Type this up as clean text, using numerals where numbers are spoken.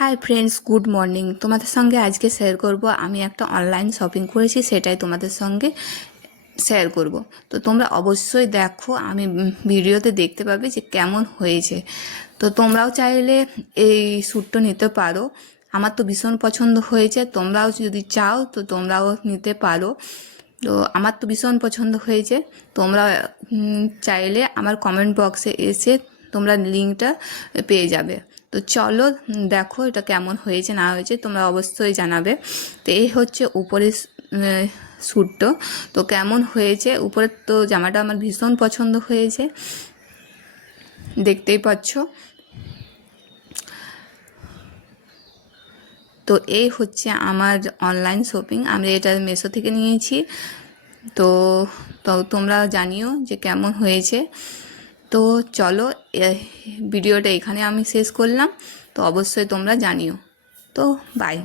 Hi friends, good morning. তোমাদের সঙ্গে আজকে শেয়ার করব আমি একটা অনলাইন শপিং করেছি, সেটাই তোমাদের সঙ্গে শেয়ার করব। তো তোমরা অবশ্যই দেখো, আমি ভিডিওতে দেখতে পাবে যে কেমন হয়েছে। তো তোমরাও চাইলে এই স্যুটটা নিতে পারো। আমার তো ভীষণ পছন্দ হয়েছে, তোমরাও যদি চাও তো তোমরাও নিতে পারো। তো আমার তো ভীষণ পছন্দ হয়েছে। তোমরা চাইলে আমার কমেন্ট বক্সে এসে তোমরা লিঙ্কটা পেয়ে যাবে। তো চলো দেখো এটা কেমন হয়েছে না হয়েছে, তোমরা অবশ্যই জানাবে। তো এই হচ্ছে উপরের স্যুটটা। তো কেমন হয়েছে উপরের তো জামাটা আমার ভীষণ পছন্দ হয়েছে, দেখতেই পাচ্ছ। তো এই হচ্ছে আমার অনলাইন শপিং, আমি এটা মেশো থেকে নিয়েছি। তো তো তোমরা জানিও যে কেমন হয়েছে। তো চলো ভিডিওটা এখানে আমি শেষ করলাম। তো অবশ্যই তোমরা জানিও। তো বাই।